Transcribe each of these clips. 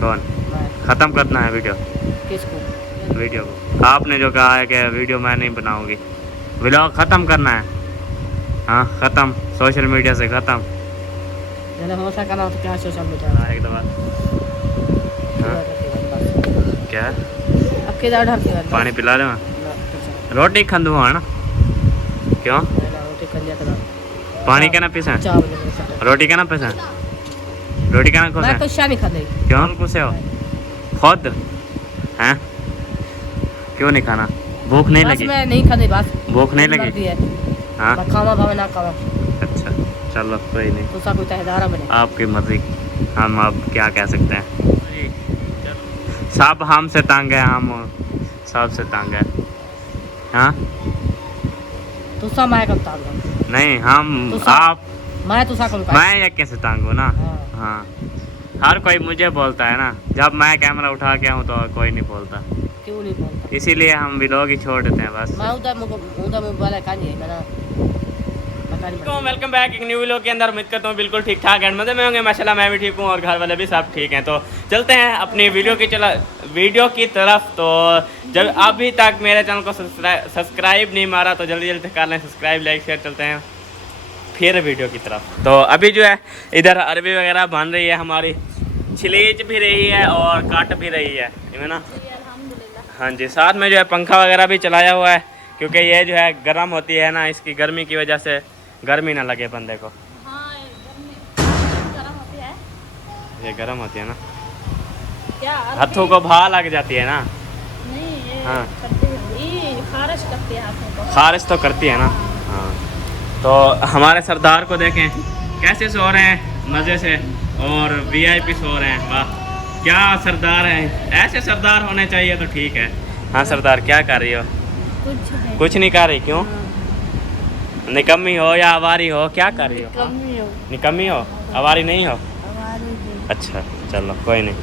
कौन? मैं। ख़त्म करना है वीडियो? किसको? वीडियो को। आपने जो कहा है कि वीडियो मैं नहीं बनाऊंगी, व्लॉग ख़त्म करना है। हाँ ख़त्म, सोशल मीडिया से ख़त्म। मैंने भरोसा करा तो क्या सोशल मीडिया हाँ एक दफ़ा। हाँ क्या? अब किधर ढल के पानी पिला ले? रोटी खंदू है ना? क्यों? रोटी खा लिया था। पानी क्या ना पीसा? रोटी क्या ना पीसा? रोटी क्या ना खुश मैं है? कुछ नहीं खाते। क्यों खुश हो खुद हैं? क्यों नहीं खाना? भूख नहीं बस लगी? मैं नहीं खाते बस। भूख नहीं लगी? मर्जी है। हाँ मैं खावा भावे ना खावा। अच्छा चलो कोई नहीं, तो सब कुछ तहदारा बने। आपकी मर्जी, हम अब क्या कह सकते हैं। सब हमसे तंग है, हम सबसे तंग है। हाँ तू सब मैं करता हूँ। नहीं हम आप मैं तो सा मैं या कैसे तंग हूँ ना? हाँ। हाँ हर कोई मुझे बोलता है ना, जब मैं कैमरा उठा के हूँ तो कोई नहीं बोलता, क्यों नहीं बोलता? इसीलिए हम व्लॉग ही छोड़ देते हैं बस। मैं उधर मोबाइल का नहीं है मैंने। वेलकम बैक एक न्यू व्लॉग के अंदर। उम्मीद करता हूँ बिल्कुल ठीक ठाक एंड मज़े में होंगे। माशाल्लाह मैं भी ठीक हूँ और घर वाले भी सब ठीक हैं। तो चलते हैं अपनी वीडियो की तरफ। तो जब अभी तक मेरे चैनल को सब्सक्राइब नहीं मारा तो जल्दी जल्दी कर लें सब्सक्राइब, लाइक शेयर। चलते हैं फिर वीडियो की तरफ। तो अभी जो है इधर अरबी वगैरह बन रही है, हमारी छिलीच भी रही है और काट भी रही है ना? हाँ जी, साथ में जो है पंखा वगैरह भी चलाया हुआ है क्योंकि ये जो है गर्म होती है ना, इसकी गर्मी की वजह से गर्मी ना लगे बंदे को। हाँ, गर्म होती है। ये गर्म होती है ना, क्या हाथों को भा लग जाती है ना? नहीं, ये हाँ खारिश करती है हाथों को। खारिश तो करती है ना। हाँ तो हमारे सरदार को देखें कैसे सो रहे हैं मज़े से, और वीआईपी सो रहे हैं। वाह क्या सरदार हैं, ऐसे सरदार होने चाहिए तो ठीक है। हाँ सरदार क्या कर रही हो? कुछ नहीं कर रही। क्यों? निकम्मी हो या आवारी हो, क्या कर रही हो? निकम्मी हो, आवारी नहीं हो? अच्छा चलो कोई नहीं।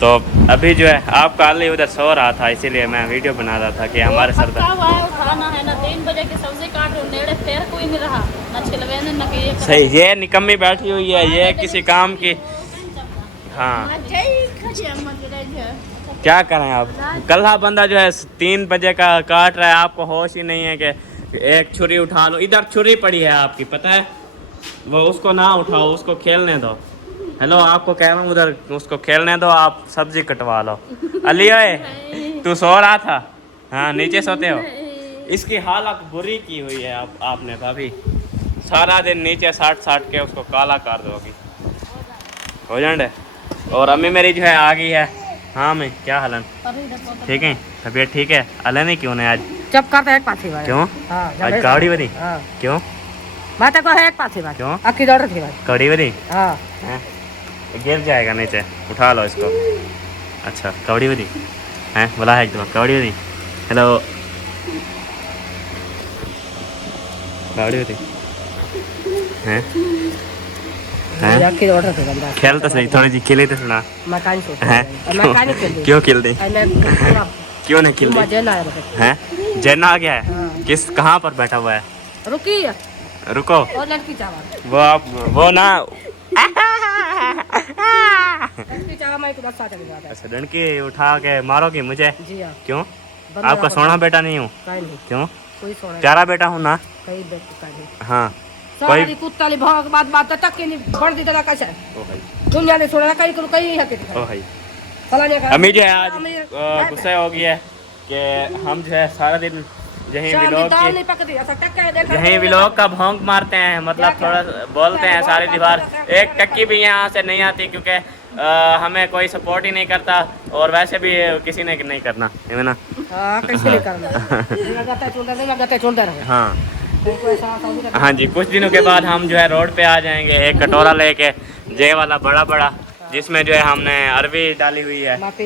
तो अभी जो है आपका अली उधर सो रहा था, इसीलिए मैं वीडियो बना रहा था कि हमारे सरदार उठाना है ना। 3 बजे की सब्जी काट रहे हो, नेड़े फिर कोई नहीं रहा ना, छिलवे ना कि ये सही। ये निकम्मी बैठी हुई है, ये किसी काम की। हाँ क्या करें आप, कल्हा बंदा जो है 3 बजे का काट रहा है, आपको होश ही नहीं है कि एक छुरी उठा लो। इधर छुरी पड़ी है आपकी, पता है? वो उसको ना उठाओ, उसको खेलने दो। हेलो आपको कह रहा हूँ उधर उसको खेलने दो, आप सब्जी कटवा लो। अली ओए तू सो रहा था? हाँ नीचे सोते हो? इसकी हालत बुरी की हुई है आपने भाभी, सारा दिन नीचे साट के उसको काला कर दोगी। हो जाए। और अम्मी मेरी जो है आ गई है। हाँ मैं क्या हालन ठीक है, तबीयत ठीक है? अले नहीं क्यों नहीं आज? जब करते हैं एक पाथी भाई। क्यों? हाँ, आज कौड़ी बनी? हाँ। क्यों? मैं तो कहा एक पाथी भाई। क्यों? अक्की दौड़ थी भाई। कौड़ी बनी? हाँ हैं? गिर जाएगा नीचे, उठा लो इसको। अच्छा कौड़ी बनी हैं, बोला है एकदम कौड़ी बनी। हेलो कौड़ी बनी हैं? अक्की दौड़ थी बंदा। खेल तो सही, थोड़ी जी खेले तो सुना। मैं कहीं सोचता हैं? मैं कहीं खेल क्यों खेल दे? क्यों नहीं खेल मजे ना आया हैं? जैन आ गया है? हाँ। किस कहाँ पर बैठा हुआ है? रुकी रुको और लड़की चावा। वो आप वो ना लड़की चावा मैं कुछ साथ चली जाता है। अच्छा डंकी उठा के मारोगी मुझे? जी हाँ। क्यों? बंदा आपका सोना बेटा नहीं हूँ? कहीं नहीं। क्यों? कोई सोना प्यारा बेटा हूँ ना? कहीं देखता नहीं। हाँ सारी कुत्ताली भाग बात तक के नहीं बढ़ दी तरह कैसे ओ भाई, दुनिया ने छोड़ा कहीं करो कहीं है कितना ओ भाई फलाने का अम्मी जो है आज गुस्सा हो गया है कि हम जो है सारा दिन यहीं व्लॉग का भोंक मारते हैं, मतलब थोड़ा बोलते हैं सारी दीवार। एक टक्की भी यहाँ से नहीं आती क्योंकि हमें कोई सपोर्ट ही नहीं करता, और वैसे भी किसी ने नहीं करना है ना। हाँ हाँ जी, कुछ दिनों के बाद हम जो है रोड पे आ जाएंगे एक कटोरा लेके, जे वाला बड़ा बड़ा, जिसमें जो है हमने अरबी डाली हुई है। अच्छा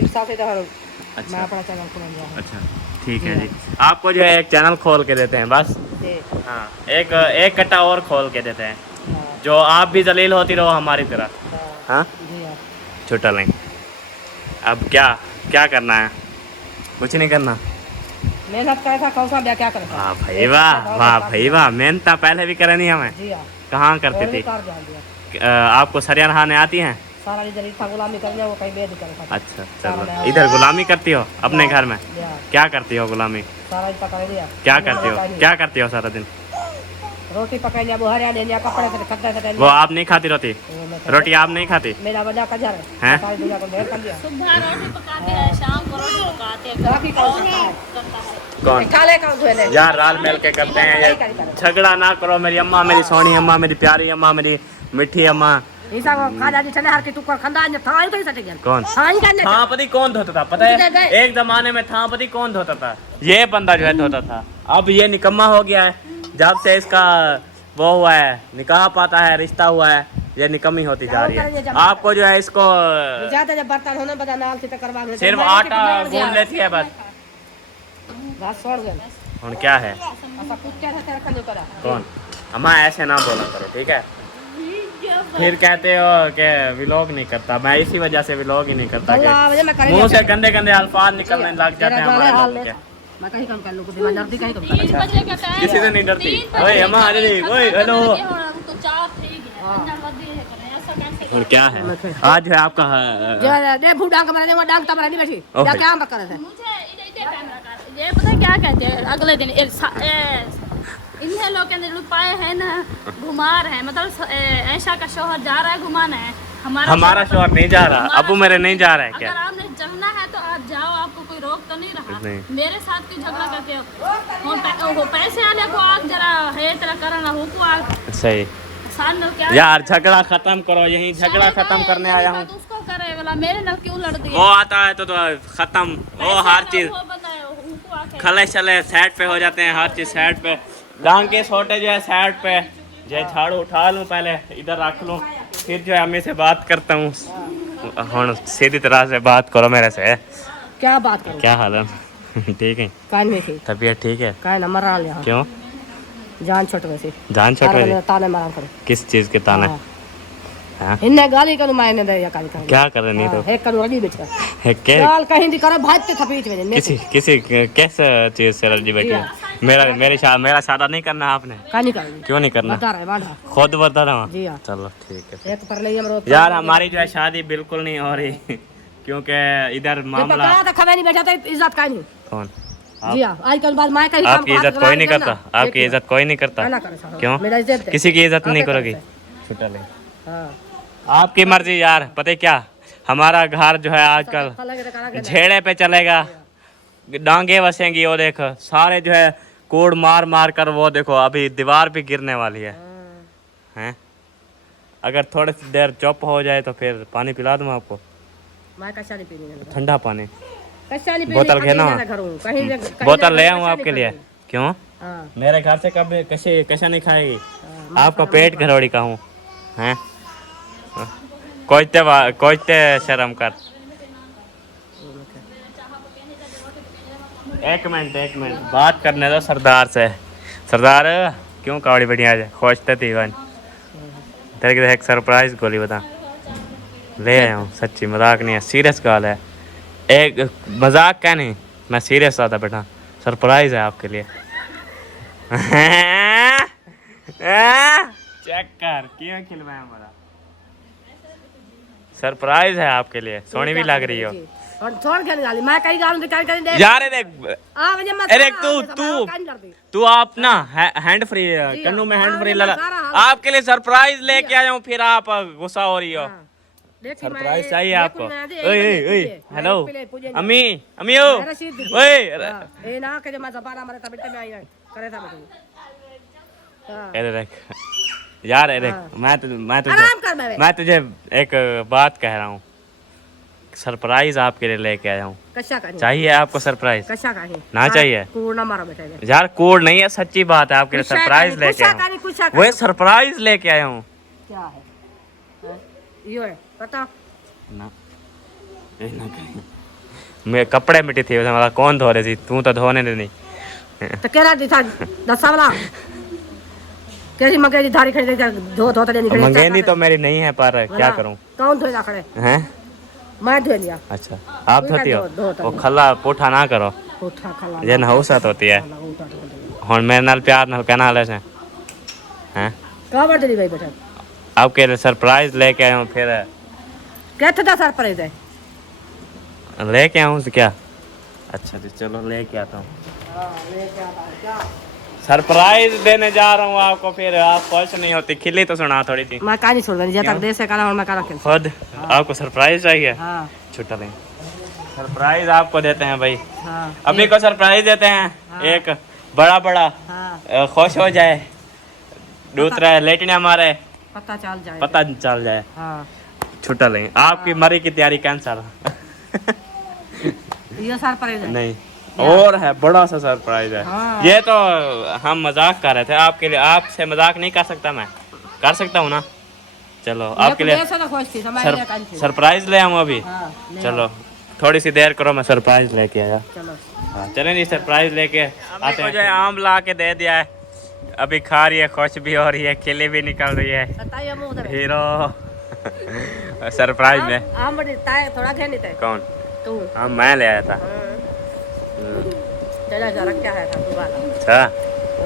अच्छा ठीक है जी, आपको जो है एक चैनल खोल के देते हैं बस। हाँ एक कट्टा और खोल के देते हैं, जो आप भी जलील होती रहो हमारी तरह। हाँ छुट्टा लें। अब क्या करना है? कुछ नहीं करना। मेहनत कैसा कौन सा क्या करें? वाह भाई वाह, वाह भाई वाह, मेहनत पहले भी करे नहीं हमें? कहाँ करती थी? आपको सरिया नहाने आती हैं? सारा इधर इतना गुलामी करने वो कहीं बेद कर खाता अच्छा चलो, इधर गुलामी करती हो अपने घर में? क्या करती हो गुलामी? सारा पका लिया। क्या करती हो, क्या करती हो सारा दिन? रोटी पकाई वो हरियाणा लिया कपड़े से खद्दा से वो आप नहीं खाती रोटी? रोटी आप नहीं खाती? मेरा बड़ा कजर हैं? सारी दुनिया को ढेर कर दिया। सुबह रोटी पकाते हैं, शाम को रोटी पकाते हैं, बाकी कौन करता है? करता है। कौन? काले कौन धोने? यार राल मिल के करते हैं ये, झगड़ा ना करो। मेरी अम्मा, मेरी सोनी अम्मा, मेरी प्यारी अम्मा, मेरी मिठी अम्मा। ऐसा को खाजा जी चने हर की टुकड़ खंदा ने थाई कहीं सटे गया। कौन? थाई करने थापदी कौन धोता था पता है? एक जमाने में थापदी कौन धोता था? ये बंदा जो है धोता था। अब ये निकम्मा हो गया है, जब से इसका वो हुआ है, निकाह पाता है, रिश्ता हुआ है, ये निकम्मी होती जा रही है। आपको जो है इसको ज्यादा जब बर्तन होना बता नाल से करवा के सिर्फ आटा गूंद लेती है बस। घास छोड़ गए और क्या है? ऐसा कुत्ते से तेरा कन्ने करा। कौन? अम्मा ऐसे ना बोला करो ठीक है, फिर कहते हो कि व्लॉग नहीं करता। मैं इसी वजह से व्लॉग ही नहीं करता कि मुंह से गंदे गंदे अल्फाज निकलने लग जाते हैं हमारे लोगों के। मैं कहीं कम कर लूं, कुछ डरती कहीं कम कर। 3 बजे का टाइम, किसी से नहीं डरती। ओए अम्मा आ रही, ओए हेलो। तो 4 ठीक है, अंदर वधी है करे ऐसा कैसे? और क्या है आज जो है आपका जे दे फूट डांग मारे वो डांग तमरा नहीं बैठी क्या क्या हम कर रहे थे। मुझे इधर कैमरा का ये पता है क्या कहते हैं? अगले दिन इन्हें लोग के रुपए है ना, घुमा रहे हैं, मतलब ऐशा का शौहर जा रहा है घुमाना है, हमारा शौहर नहीं जा रहा, अबू मेरे नहीं जा रहा है क्या? अगर आपने चलना है तो आप जाओ, आपको कोई रोक तो नहीं रहा। नहीं। मेरे साथ क्यों झगड़ा करते हो? वो पैसे वाले को आप जरा है तरह करना हो को आप सही साल क्या यार, झगड़ा खत्म करो, यही झगड़ा खत्म करने आया हूँ। उसको करे वाला मेरे नाल क्यों लड़ दिए? वो आता है तो खत्म, वो हर चीज खले चले साइड पे हो जाते हैं, हर चीज साइड पे। डांग के छोटे जो है साइड पे, जो झाड़ू उठा लूँ पहले इधर रख लूँ, फिर जो है अम्मी से बात करता हूँ। हाँ सीधी तरह से बात करो मेरे से। क्या बात करूं? क्या हाल है? ठीक है, कान में थी तबीयत ठीक है? कान मरा लिया। क्यों? जान छोट वैसे जान छोट वाली? ताने मारा करो। किस चीज के ताने? हाँ? इन्ने गाली करू मायने दे या काली क्या कर रहे नहीं तो एक करू रजी बैठा है के गाल कहीं दी करे भाजते थपीच में किसी कैसे चीज से रजी बैठी है? मेरा शादा नहीं करना आपने? कानी कर क्यों नहीं करना? बता रहे बांधा खुद बता रहा हूँ। जी हां चलो ठीक है। एक पर ले हम यार हमारी जो है शादी बिल्कुल नहीं हो रही क्योंकि इधर मामला तो खबर नहीं बैठा तो इज्जत का नहीं। कौन? जी हां आजकल बात माय का ही आपकी इज्जत कोई नहीं करता, आपकी इज्जत कोई नहीं करता। क्यों? मेरा इज्जत किसी की इज्जत नहीं करोगी? छुट्टा ले हां आपकी मर्जी यार। पता है क्या, हमारा घर जो है आजकल झेड़े पे चलेगा, डांगे बसेंगी। वो देख सारे जो है कोड मार मार कर, वो देखो अभी दीवार भी गिरने वाली है। हैं? अगर थोड़ी सी देर चुप हो जाए तो फिर पानी पिला दूँ आपको? मैं कशा नहीं पीनी, ठंडा पानी कशा नहीं पीनी। बोतल घेना बोतल ले आऊँ आपके लिए? क्यों? मेरे घर से कभी कशा नहीं खाएगी? आपका पेट घरोड़ी का हूँ हैं? कोई शर्म कर। एक मिनट बात करने दो सरदार से। सरदार क्यों कावड़ी बढ़िया आज खोजते थी वन तेरे के एक सरप्राइज गोली बता ले आया हूँ। सच्ची मजाक नहीं है, सीरियस कॉल है। एक मजाक क्या नहीं, मैं सीरियस आता बेटा। सरप्राइज है आपके लिए। चेक कर क्यों खिलवाया हमारा सरप्राइज है आपके लिए। सोनी भी लग रही हो और छोड़ के गाली मैं कहीं गाल निकाल कर दे यार। अरे तू आप ना हैंड फ्री कन्नू में हैंड फ्री लगा आपके लिए सरप्राइज लेके आया हूँ, फिर आप गुस्सा हो रही हो। सरप्राइज चाहिए आपको? ओए हेलो अम्मी अम्मी ओए ए ना के मैं जबाना मारे तब में आई करे था बेटा। अरे देख यार, अरे मैं तुझे एक बात कह रहा हूँ। सरप्राइज आपके लिए लेके आया हूँ। चाहिए आपको सरप्राइज? ना चाहिए? यार कोड नहीं है, सच्ची बात है। आपके लिए सरप्राइज लेके आया हूँ। वो सरप्राइज लेके आया हूँ। क्या है पता ना मैं कपड़े मिट्टी थी मतलब कौन धो रही थी? तू तो धोने दे नहीं तो कह रहा था दसा वाला कैसी मंगेंदी धारी खड़ी धो धो तो नहीं। मंगेंदी तो मेरी नहीं है, पर क्या करूं? कौन धोएगा खड़े हैं? मैं धो लिया। अच्छा आप धोती हो? वो खला पोठा ना करो, पोठा खला ये नहुसत होती है। हुन मेरे नाल प्यार नाल कहना हाल है हैं? कब बर्थडे भाई बेटा? आपके लिए सरप्राइज लेके आया हूं। फिर कहते था सरप्राइज है। लेके आऊँ तो क्या? अच्छा जी चलो लेके आता हूँ। सरप्राइज देने जा रहा हूँ आपको, फिर आप खुश नहीं होती। खिल्ली तो सुना थोड़ी सी। मैं कहा नहीं छोड़ जब तक दे से करा और मैं करा खेल। खुद आपको सरप्राइज चाहिए? हाँ छुट्टा नहीं, सरप्राइज आपको देते हैं भाई। हाँ अभी को सरप्राइज देते हैं। हाँ। एक बड़ा बड़ा हाँ खुश हो जाए, दूसरा है लेटने हमारे पता चल जाए। पता चल जाए। हाँ छुट्टा नहीं, आपकी मरी की तैयारी कैंसल। ये सरप्राइज है। नहीं और है बड़ा सा सरप्राइज है। हाँ। ये तो हम मजाक कर रहे थे आपके लिए, आपसे मजाक नहीं कर सकता मैं? कर सकता हूँ ना? चलो आपके लिए सरप्राइज ले आऊँ अभी। हाँ, ले चलो थोड़ी सी देर करो, मैं सरप्राइज लेके आया। चलो हाँ चलें जी, सरप्राइज लेके आते हैं। मुझे आम ला के दे दिया है, अभी खा रही है, खुश भी हो रही है, खिल्ली भी निकल रही है। बताइए मुंह उधर। हीरो सरप्राइज में आम बड़ी ताए थोड़ा खेल नहीं थे कौन? तू। हाँ मैं ले आया था। जरा जरा क्या है था तू वाला। अच्छा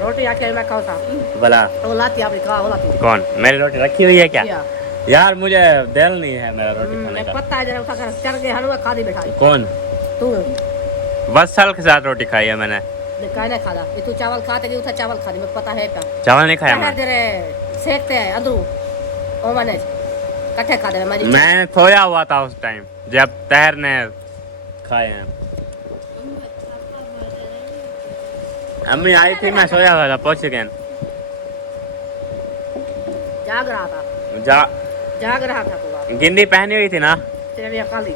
रोटी आके मैं खाऊं था। भला वो लाती आपने कहा वो लाती। कौन? मेरी रोटी रखी हुई है क्या? किया। यार मुझे दिल नहीं है मेरा रोटी खाने मैं का। पता है जरा उठा कर चढ़ के हलवा खा दी बैठा कौन? तू। बस सल के साथ रोटी खाई है मैंने। कहने खा ला तू चावल खाते कि उठा चावल खा दी मैं पता है का। चावल नहीं खाया मैं। तेरे सेकते हैं अंदरू ओ मैंने कट्ठे खा दे मैं। मैं सोया हुआ था उस टाइम जब तहर ने खाए हैं। अम्मी आई थी, मैं सोया हुआ था, पहुंच गए। जाग रहा था। जाग रहा था तू। गिंदी पहनी हुई थी ना, तेरी अकाली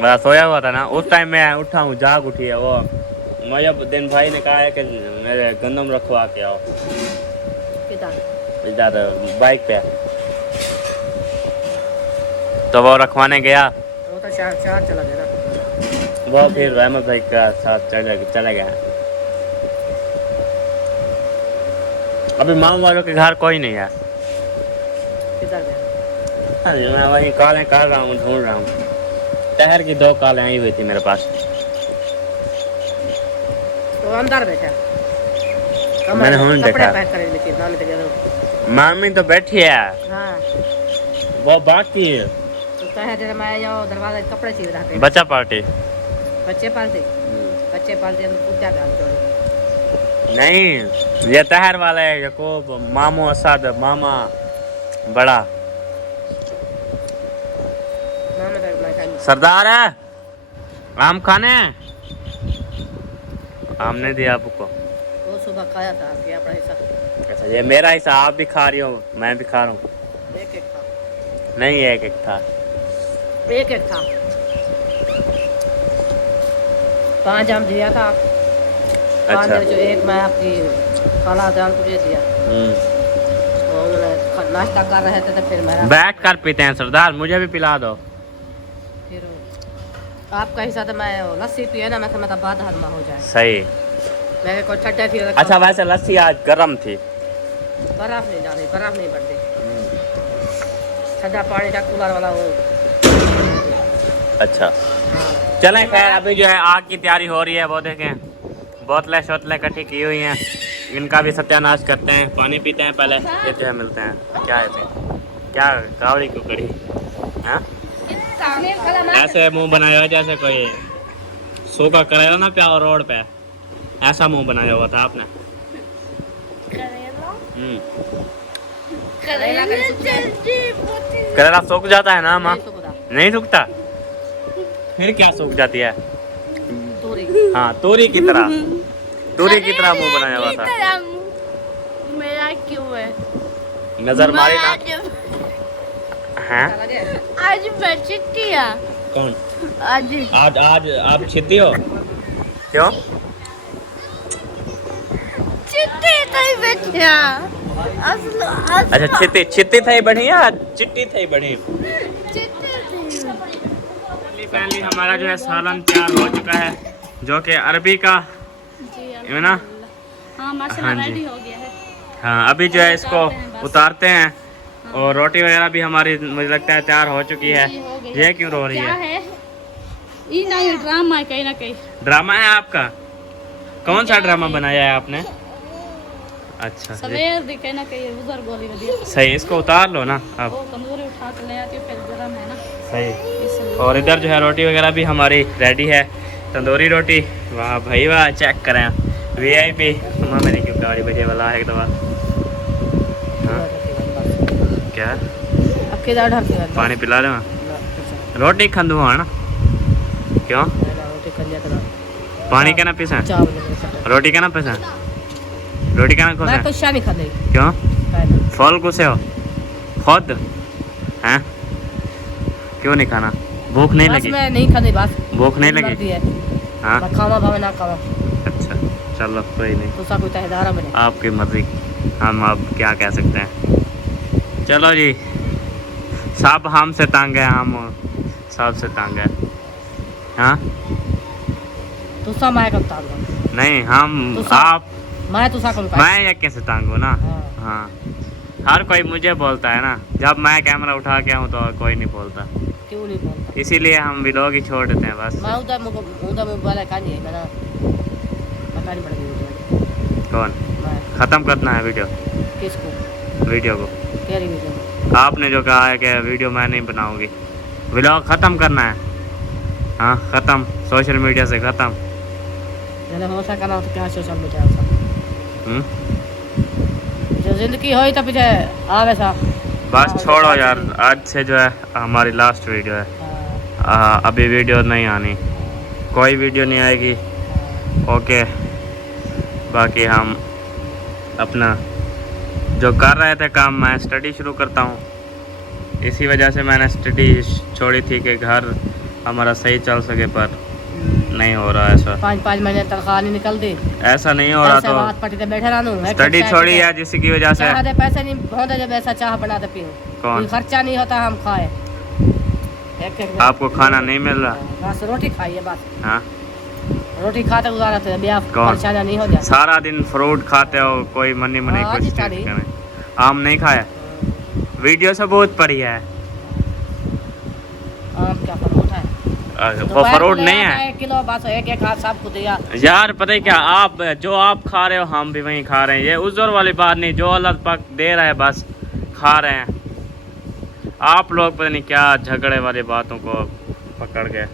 मैं सोया हुआ था ना उस टाइम। मैं उठा हूँ, जाग उठी है वो। मुझे भाई ने कहा है कि मेरे गंदम रखवा के आओ इधर बाइक पे, तो वो रखवाने गया। वो तो शहर चला गया ना। वो फिर रहमत भाई का साथ चले गया। अभी माम वालों के घर कोई नहीं है। किधर गया? मैं वही कालें कर रहा हूँ, ढूंढ रहा हूँ। शहर की 2 कालें आई हुई थी मेरे पास। तो अंदर बैठा। मैंने हूँ कपड़े देखा। पैक करे लेकिन मामी तो गया। मामी तो बैठी है, हाँ वो बाकी है। तो कहे तेरे मैं जाओ दरवाजे कपड़े सील रहा बच्चा पार्टी बच्चे पालते हम पूजा डालते। नहीं, ये तहर वाला है, यकूब मामू असद मामा बड़ा मामा तो मैं खाई। सरदार है। आम खाने हैं? आम नहीं दिया आपको? वो सुबह खाया था आपके अपना हिस्सा। अच्छा ये मेरा हिस्सा, आप भी खा रही हो, मैं भी खा रहा हूँ। एक एक था। नहीं एक एक था। एक एक था। 5 आम दिया था। 5 अच्छा। जो एक मैं आपकी खाला जान तुझे दिया। वो उन्होंने नाश्ता कर रहे थे तो फिर मेरा बैठ कर पीते हैं सरदार, मुझे भी पिला दो। फिर आपका हिस्सा तो मैं लस्सी पिए ना, मैं तो बाद हलमा हो जाए। सही। मैं कोई ठट्टा थी। अच्छा वैसे लस्सी आज गर्म थी। बर्फ नहीं डाली, बर्फ नहीं बढ़ती। ठंडा पानी का कूलर वाला वो। अच्छा चलें, खैर अभी जो है आग की तैयारी हो रही है। वो देखें बोतलें शोतलें इकट्ठी की हुई हैं, इनका भी सत्यानाश करते हैं। पानी पीते हैं पहले, फिर जो है मिलते हैं। क्या है फिर? क्या कावड़ी को कड़ी? हाँ ऐसे मुंह बनाया हुआ जैसे कोई सूखा करेला ना प्याव रोड पे, ऐसा मुंह बनाया हुआ था आपने। करेला सूख जाता है ना माँ? नहीं सूखता? फिर क्या सूख जाती है? हाँ तूरी की तरह, तूरी की तरह मुंह बनाया हुआ था। मेरा क्यों है? नजर मारी ना। हाँ आज मैं चिट्ठी है। कौन? आज आज आज आप छिती हो क्यों? चिट्ठी नहीं बैठा। अच्छा छिती छिती थी बढ़िया, चिट्टी थी बढ़ी। फाइनली हमारा जो है सालन तैयार हो चुका है, जो कि अरबी का है ना। हाँ माशाल्लाह हाँ जी। रेडी हो गया है। हाँ अभी जो है इसको उतारते हैं, और रोटी वगैरह भी हमारी मुझे लगता है तैयार हो चुकी है। ये क्यों रो रही क्या है? है? ये नहीं ड्रामा है कहीं ना कहीं। ड्रामा है आपका? कौन सा ड्रामा बनाया है आपने? अच्छा सवेर दिखे ना कहीं उधर गोली में दिया। सही, इसको उतार लो ना अब। वो कंदूरी उठा के ले आती हूँ, फिर गरम है ना। सही। और इधर जो है रोटी वगैरह भी हमारी रेडी है, तंदूरी रोटी। वाह भाई वाह, चेक करें VIP। माँ मैंने क्यों गाड़ी बजे वाला है एक दफ़ा। हाँ क्या अब के दाढ़ हरती है पानी पिला रहे हैं, रोटी खंदू है ना, क्यों रोटी कर लिया था पानी कहना पिसा, चावल रोटी कहना पिसा, रोटी कहना मैं खुश कुछ नहीं खाने क्यों फल गुस्से हो खुद हैं, क्यों नहीं खाना, भूख नहीं लगी, मैं नहीं खाने बस भूख नहीं लगी। मर्जी है हाँ मैं खावा भावे ना खावा अच्छा चलो कोई नहीं, तो सा कोई तहदारा बने आपकी मर्जी, हम अब क्या कह सकते हैं। चलो जी, सब हमसे तंग है, हम सबसे तंग है। हाँ तो सा मैं करता हूं नहीं हम तो आप मैं तो सा करूं मैं या कैसे तंग हूँ ना। हाँ। हाँ हर कोई मुझे बोलता है ना, जब मैं कैमरा उठा के हूँ तो कोई नहीं बोलता, क्यों नहीं बोलता इसीलिए हम व्लॉग ही छोड़ देते हैं बस। मैं उधर मोबाइल का नहीं है मैंने पता नहीं पड़ गई कौन मैं ख़त्म करना है वीडियो, किसको वीडियो को कह रही वीडियो आपने जो कहा है कि वीडियो मैं नहीं बनाऊंगी, व्लॉग ख़त्म करना है। हाँ ख़त्म, सोशल मीडिया से ख़त्म। मैंने हो सका ना तो क्या सोशल मीडिया सब जो जिंदगी होई तो पीछे आवे सा बस छोड़ो यार, आज से जो है हमारी लास्ट वीडियो है। अभी वीडियो नहीं आनी, कोई वीडियो नहीं आएगी। ओके बाकी हम अपना जो कर रहे थे काम, मैं स्टडी शुरू करता हूँ, इसी वजह से मैंने स्टडी छोड़ी थी कि घर हमारा सही चल सके, पर नहीं हो रहा ऐसा। 5 महीने तनख्वाह नहीं निकलती, ऐसा नहीं हो रहा ऐसे बात तो पटी ते बैठे रहूं स्टडी छोड़ी है जिसकी वजह से। चाह दे पैसे नहीं होते जब ऐसा चाह बनाते पीऊं, कौन कोई खर्चा नहीं होता हम खाए एक आपको खाना नहीं मिल रहा? बस रोटी खाइए बस, हाँ रोटी खाते गुजारा थे ब्याह कौन? परेशानी नहीं हो जाए। सारा दिन फ्रूट खाते हो, कोई मनी मनी हाँ, कुछ जी, टेस्ट करें। आम नहीं खाया? वीडियो से बहुत पड़ी है। आम क्या फ्रूट है? वो फ्रूट नहीं है 1 किलो बस एक हाथ सबको दिया यार। पता है क्या, आप जो आप खा रहे हो हम भी वहीं खा रहे हैं, ये उज़र वाली बात नहीं, जो अल्लाह पाक दे रहा है बस खा रहे हैं। आप लोग पता नहीं क्या झगड़े वाली बातों को पकड़ के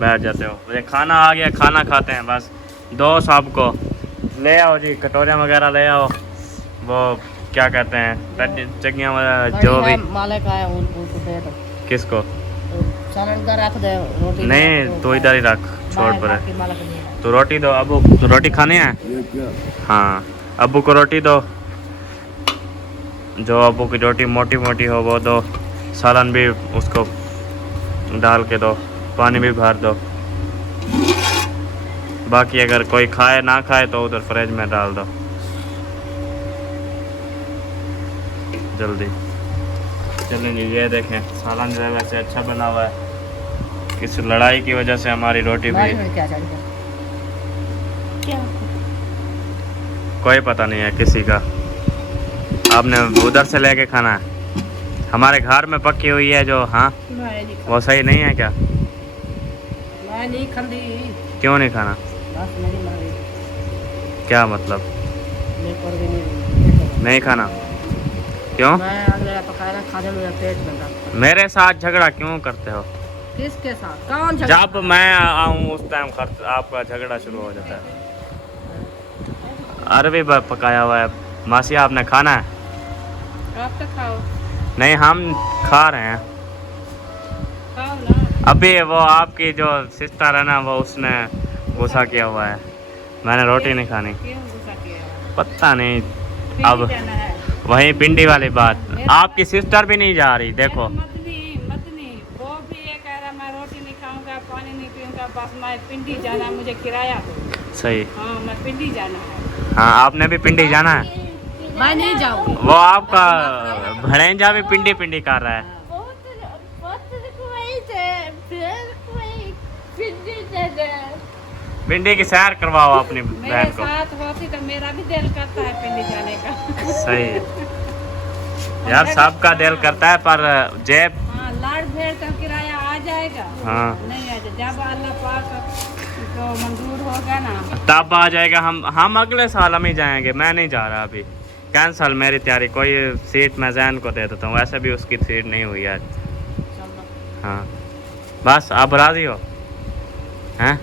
बैठ जाते हो। ये खाना आ गया, खाना खाते हैं बस। दो सबको ले आओ जी, कटोरियाँ वगैरह ले आओ, वो क्या कहते हैं चगियाँ वगैरह जो भी। मालिक आया उनको दे दो। किसको? सालन का रख दे रोटी नहीं तो इधर ही रख, छोड़ पर बाकी मालिक नहीं। तो रोटी दो अबू, तो रोटी खानी है। हाँ अबू को रोटी दो, जो अबू की रोटी मोटी मोटी हो वो दो, सालन भी उसको डाल के दो, पानी भी भर दो। बाकी अगर कोई खाए ना खाए तो उधर फ्रिज में डाल दो जल्दी। चलें जी, ये देखें सालन जो है वैसे अच्छा बना हुआ है, इस लड़ाई की वजह से हमारी रोटी भी क्या चाहिए क्या कोई पता नहीं है किसी का। आपने उधर से लेके खाना है, हमारे घर में पकी हुई है जो। हाँ वो सही नहीं है क्या? मैं नहीं खाती। क्यों नहीं खाना? बस मेरी मर्जी। क्या मतलब मैं कर भी नहीं नहीं खाना? क्यों? मैं अगले पकाया खाने में पेट में दर्द। मेरे साथ झगड़ा क्यों करते हो? किसके साथ? कौन झगड़ा? जब मैं आऊँ उस टाइम आपका झगड़ा शुरू हो जाता है। अरबी पकाया हुआ है मासी, आपने खाना है? आप तो खाओ। नहीं हम खा रहे हैं खाओ ना। अभी। वो आपकी जो सिस्टर है ना, वो उसने गुस्सा किया हुआ है, मैंने रोटी नहीं खानी। क्यों गुस्सा किया? पता नहीं। अब जाना है। वही पिंडी वाली बात, आपकी सिस्टर भी नहीं जा रही देखो। मत नहीं वो भी ये कह रहा मैं रोटी नहीं खाऊंगा, पानी नहीं पीऊंगा, बस मैं पिंडी जाना है, मुझे किराया दो। सही। हाँ मैं पिंडी जाना है। हाँ आपने भी पिंडी जाना है? मैं नहीं जाऊंगी। वो आपका भड़ेंजा भी पिंडी पिंडी कर रहा है। पिंडी की सैर करवाओ अपनी मेरे बहन को। साथ होती तो मेरा भी दिल करता है पिंडी जाने का। सही है यार, सबका दिल करता है पर जेब। हाँ लाड़ भेड़ तो किराया आ जाएगा। हाँ नहीं आ जाए, जब अल्लाह पाक तो मंजूर होगा ना तब आ जाएगा। हम अगले साल हम ही जाएंगे, मैं नहीं जा रहा अभी, कैंसल मेरी तैयारी। कोई सीट मैं जैन को दे देता हूँ, वैसे भी उसकी सीट नहीं हुई आज। हाँ बस आप राजी हो हैं?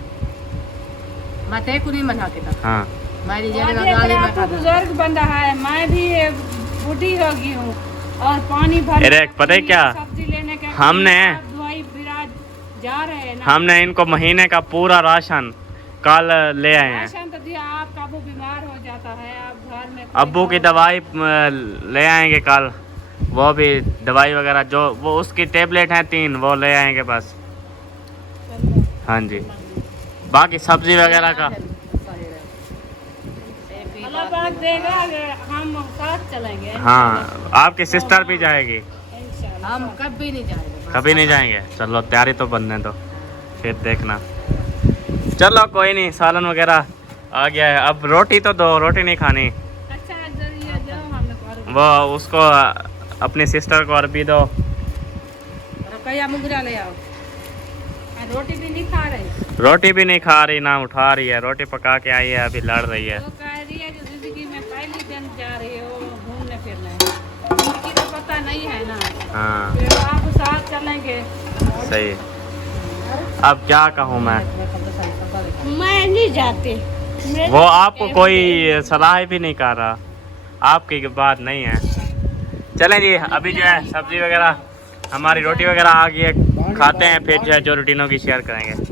मैं ते को नहीं मनाती था हाँ मेरी और जगह ये गाली तो में आपको बुजुर्ग बंदा है, मैं भी बूढ़ी हो गई हूँ और पानी भर अरे पता है क्या, सब्जी लेने के हमने- आप दवाई बिराज जा रहे हैं ना। हमने इनको महीने का पूरा राशन कल ले आए हैं। राशन तो दिया, आपका अबू बीमार हो जाता है, आप घर में अब्बू की दवाई ले आएंगे कल, वो भी दवाई वगैरह जो वो उसकी टेबलेट हैं 3 वो ले आएंगे बस। हाँ जी बाकी सब्जी वगैरह का अल्लाह पाक देगा, हम साथ चलेंगे। हाँ आपकी सिस्टर भी जाएगी। इंशाल्लाह। हम कभी नहीं जाएंगे कभी नहीं जाएंगे, चलो तैयारी तो बनने दो फिर देखना। चलो कोई नहीं, सालन वगैरह आ गया है, अब रोटी तो दो, रोटी नहीं खानी। अच्छा जरिए जाओ, हमने कहा वो उसको अपनी सिस्टर को अरबी दो। रुपया मुगरा ले आओ रोटी भी नहीं खा रहे। रोटी भी नहीं खा रही, ना उठा रही है, रोटी पका के आई है अभी लड़ रही है। तो कह रही है कि जिंदगी में पहली दिन जा रही हो घूमने फिरने, जिंदगी तो पता नहीं है ना, हाँ फिर आप साथ चलेंगे। सही। अब क्या कहूँ मैं मैं नहीं जाती, वो आपको कोई सलाह भी नहीं कर रहा, आपकी बात नहीं है। चलें जी अभी जो है सब्जी वगैरह हमारी रोटी वगैरह आ गई है, खाते हैं फिर जो है जो रूटीनों की शेयर करेंगे।